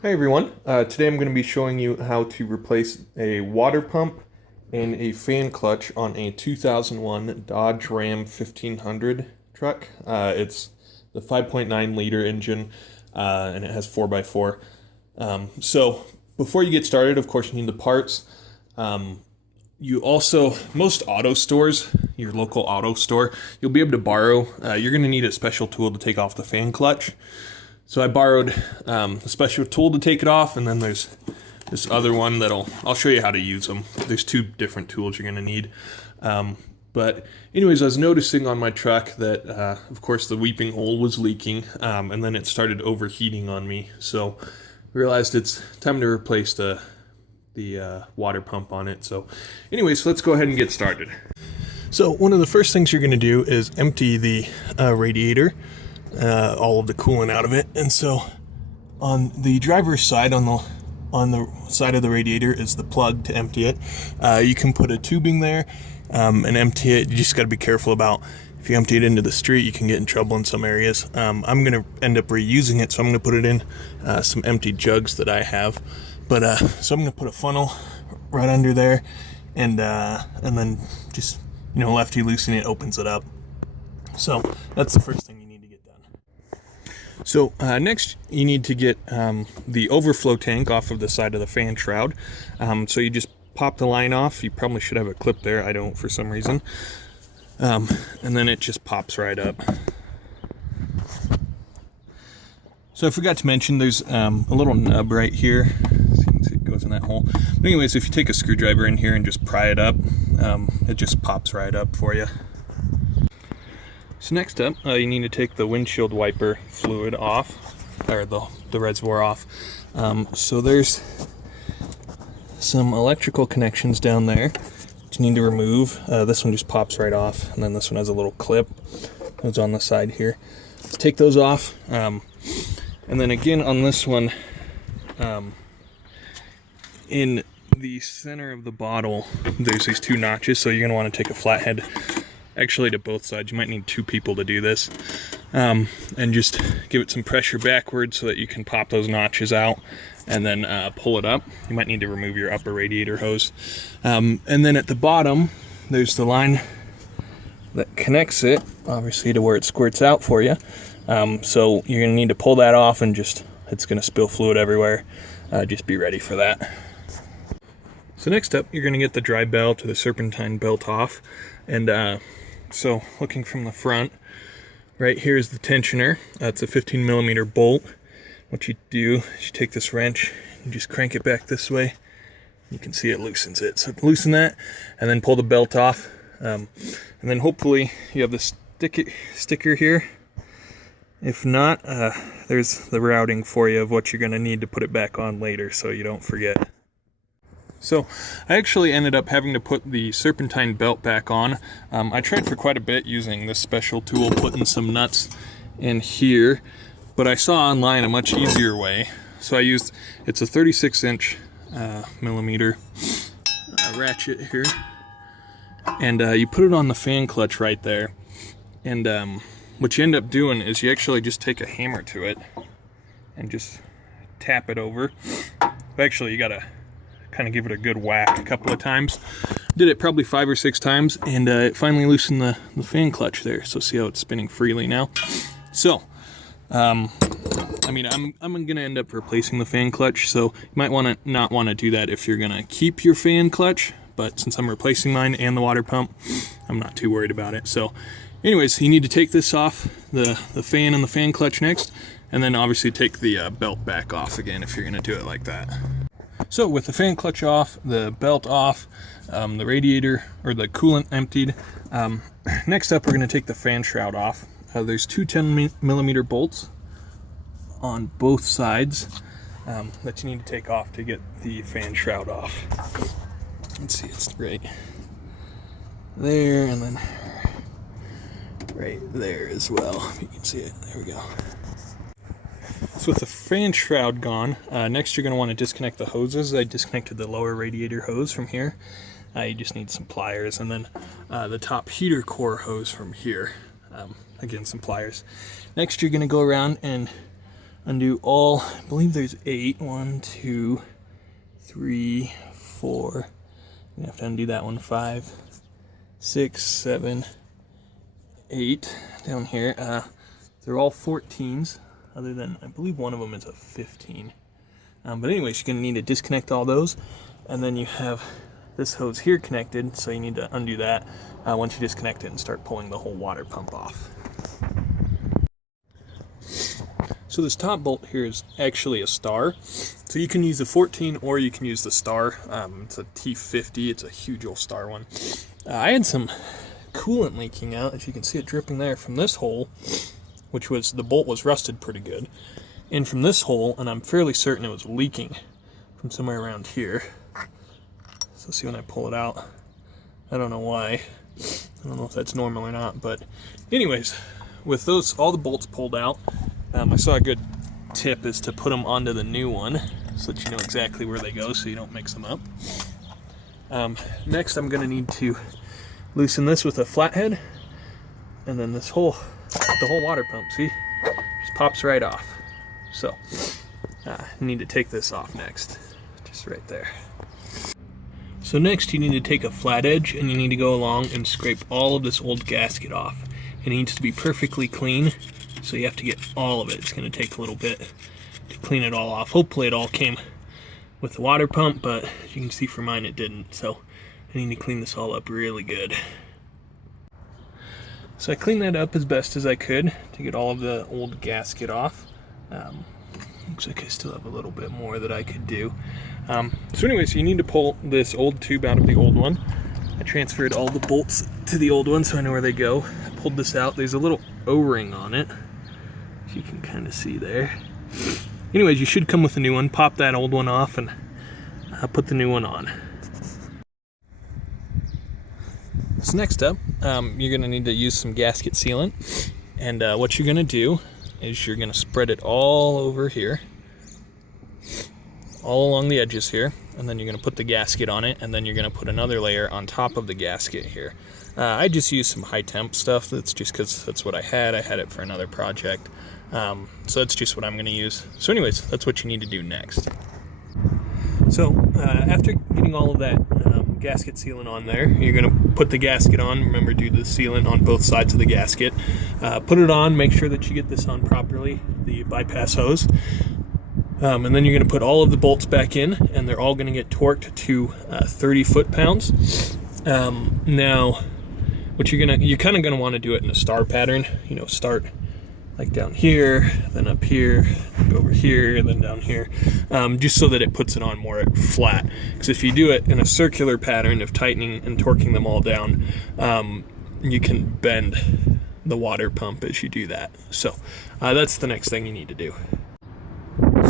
Hey everyone, today I'm going to be showing you how to replace a water pump and a fan clutch on a 2001 Dodge Ram 1500 truck. It's the 5.9 liter engine and it has 4x4. So before you get started, of course, you need the parts. You also, most auto stores, your local auto store, you'll be able to borrow. You're going to need a special tool to take off the fan clutch. So I borrowed a special tool to take it off, and then there's this other one I'll show you how to use them. There's two different tools you're going to need. But anyways, I was noticing on my truck that, of course, the weeping hole was leaking, and then it started overheating on me. So I realized it's time to replace the water pump on it. So anyways, let's go ahead and get started. So one of the first things you're going to do is empty the radiator. All of the coolant out of it. And so on the driver's side, on the side of the radiator is the plug to empty it. You can put a tubing there and empty it. You just got to be careful about if you empty it into the street, you can get in trouble in some areas. I'm going to end up reusing it, so I'm going to put it in some empty jugs that I have. But so I'm going to put a funnel right under there, and then just lefty loosen it, opens it up. So that's the first thing. So next you need to get the overflow tank off of the side of the fan shroud. So you just pop the line off. You probably should have a clip there. I don't for some reason. And then it just pops right up. So I forgot to mention there's a little nub right here. So you can see it goes in that hole. But anyways, if you take a screwdriver in here and just pry it up, it just pops right up for you. So next up, you need to take the windshield wiper fluid off, or the reservoir off. So there's some electrical connections down there that you need to remove. This one just pops right off, and then this one has a little clip that's on the side here. Let's take those off. And then again on this one, in the center of the bottle, there's these two notches, so you're going to want to take a flathead. Actually, to both sides. You might need two people to do this. And just give it some pressure backwards so that you can pop those notches out and then pull it up. You might need to remove your upper radiator hose. And then at the bottom, there's the line that connects it, obviously, to where it squirts out for you. So you're going to need to pull that off, and it's going to spill fluid everywhere. Just be ready for that. So next up, you're going to get the dry belt or the serpentine belt off. And so looking from the front, right here is the tensioner. It's a 15 millimeter bolt. What you do is you take this wrench and just crank it back this way. You can see it loosens it. So loosen that and then pull the belt off. And then hopefully you have the sticker here. If not, there's the routing for you of what you're going to need to put it back on later so you don't forget. So I actually ended up having to put the serpentine belt back on. I tried for quite a bit using this special tool, putting some nuts in here, but I saw online a much easier way. So I used, it's a 36-inch millimeter ratchet here, and you put it on the fan clutch right there. And what you end up doing is you actually just take a hammer to it and just tap it over. Actually, you gotta kind of give it a good whack a couple of times. Did it probably 5 or 6 times, and it finally loosened the fan clutch there. So see how it's spinning freely now. So I'm gonna end up replacing the fan clutch, so you might not want to do that if you're gonna keep your fan clutch, but since I'm replacing mine and the water pump, I'm not too worried about it. So anyways, you need to take this off, the fan and the fan clutch next, and then obviously take the belt back off again if you're gonna do it like that. So with the fan clutch off, the belt off, the radiator or the coolant emptied, next up we're going to take the fan shroud off. There's two 10 millimeter bolts on both sides that you need to take off to get the fan shroud off. Let's see, it's right there and then right there as well, if you can see it. There we go. So with the fan shroud gone, next you're going to want to disconnect the hoses. I disconnected the lower radiator hose from here. You just need some pliers, and then the top heater core hose from here. Again, some pliers. Next you're going to go around and undo all, I believe there's 8. 1, 2, 3, 4. I'm gonna have to undo that one. 5, 6, 7, 8 down here. They're all 14s, other than I believe one of them is a 15. But anyways, you're gonna need to disconnect all those, and then you have this hose here connected, so you need to undo that once you disconnect it and start pulling the whole water pump off. So this top bolt here is actually a star. So you can use the 14 or you can use the star. It's a T50, it's a huge old star one. I had some coolant leaking out, as you can see it dripping there from this hole, which was, the bolt was rusted pretty good. And from this hole, and I'm fairly certain it was leaking from somewhere around here. So see when I pull it out, I don't know why. I don't know if that's normal or not, but anyways, with those, all the bolts pulled out, I saw a good tip is to put them onto the new one so that you know exactly where they go so you don't mix them up. Next I'm going to need to loosen this with a flathead, and then this whole, the whole water pump, see, just pops right off. So I need to take this off next, just right there. So next you need to take a flat edge and you need to go along and scrape all of this old gasket off. It needs to be perfectly clean, so you have to get all of it. It's going to take a little bit to clean it all off. Hopefully it all came with the water pump, but as you can see for mine it didn't, so I need to clean this all up really good. So I cleaned that up as best as I could to get all of the old gasket off. Looks like I still have a little bit more that I could do. So anyways, you need to pull this old tube out of the old one. I transferred all the bolts to the old one so I know where they go. I pulled this out. There's a little O-ring on it, as you can kind of see there. Anyways, you should come with a new one. Pop that old one off and put the new one on. So next up, you're going to need to use some gasket sealant. And what you're going to do is you're going to spread it all over here, all along the edges here, and then you're going to put the gasket on it, and then you're going to put another layer on top of the gasket here. I just used some high temp stuff. That's just because that's what I had. I had it for another project. So that's just what I'm going to use. So anyways, that's what you need to do next. So after getting all of that gasket sealant on there, you're going to put the gasket on. Remember, do the sealant on both sides of the gasket. Put it on, make sure that you get this on properly, the bypass hose. And then you're going to put all of the bolts back in, and they're all going to get torqued to 30 foot-pounds. Now, what you're kind of going to want to do it in a star pattern. You know, start like down here, then up here, go over here, then down here, just so that it puts it on more flat. Because if you do it in a circular pattern of tightening and torquing them all down, you can bend the water pump as you do that. So that's the next thing you need to do.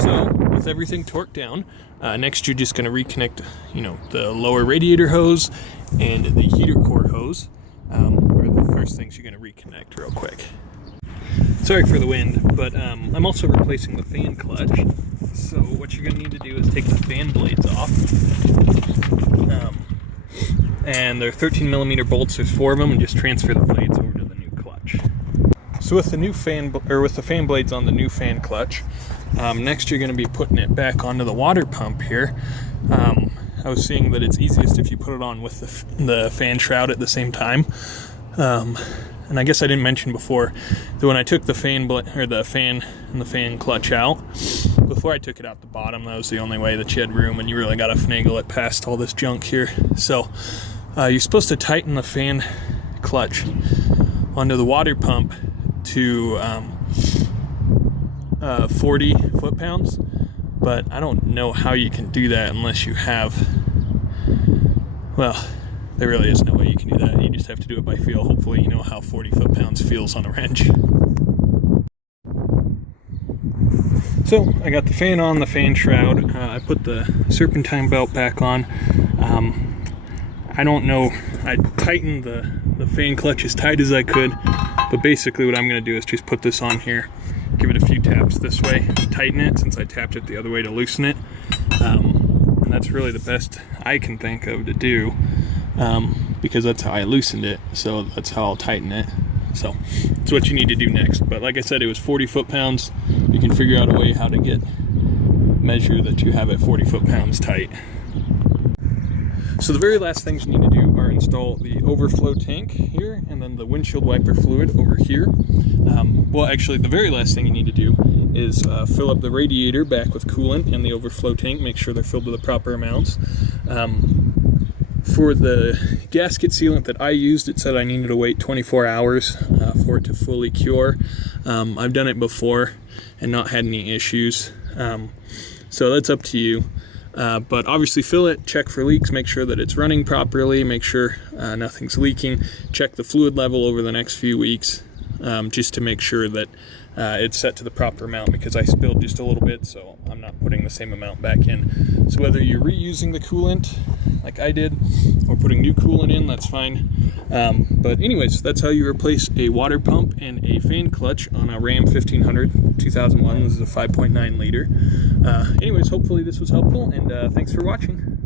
So with everything torqued down, next you're just going to reconnect, you know, the lower radiator hose and the heater core hose, are the first things you're going to reconnect real quick. Sorry for the wind, but I'm also replacing the fan clutch. So what you're going to need to do is take the fan blades off. And they're 13mm bolts, there's 4 of them, and just transfer the blades over to the new clutch. So with the new fan, with the fan blades on the new fan clutch, next you're going to be putting it back onto the water pump here. I was seeing that it's easiest if you put it on with the fan shroud at the same time. And I guess I didn't mention before that when I took the fan and the fan clutch out, before I took it out the bottom, that was the only way that you had room, and you really got to finagle it past all this junk here. So you're supposed to tighten the fan clutch onto the water pump to 40 foot-pounds, but I don't know how you can do that unless you have, well, there really is no way you can do that. You just have to do it by feel. Hopefully you know how 40 foot-pounds feels on a wrench. So I got the fan on, the fan shroud. I put the serpentine belt back on. I don't know, I tightened the fan clutch as tight as I could, but basically what I'm going to do is just put this on here, give it a few taps this way, tighten it since I tapped it the other way to loosen it. And that's really the best I can think of to do, because that's how I loosened it, so that's how I'll tighten it. So that's what you need to do next. But like I said, it was 40 foot-pounds. You can figure out a way how to measure that you have it 40 foot-pounds tight. So the very last things you need to do are install the overflow tank here, and then the windshield wiper fluid over here. Well, actually, the very last thing you need to do is fill up the radiator back with coolant and the overflow tank. Make sure they're filled to the proper amounts. For the gasket sealant that I used, it said I needed to wait 24 hours for it to fully cure. I've done it before and not had any issues. So that's up to you. But obviously fill it, check for leaks, make sure that it's running properly, make sure nothing's leaking. Check the fluid level over the next few weeks, just to make sure that it's set to the proper amount, because I spilled just a little bit, so I'm not putting the same amount back in. So whether you're reusing the coolant like I did or putting new coolant in, that's fine. But anyways, that's how you replace a water pump and a fan clutch on a Ram 1500 2001. This is a 5.9 liter. Anyways, hopefully this was helpful, and thanks for watching.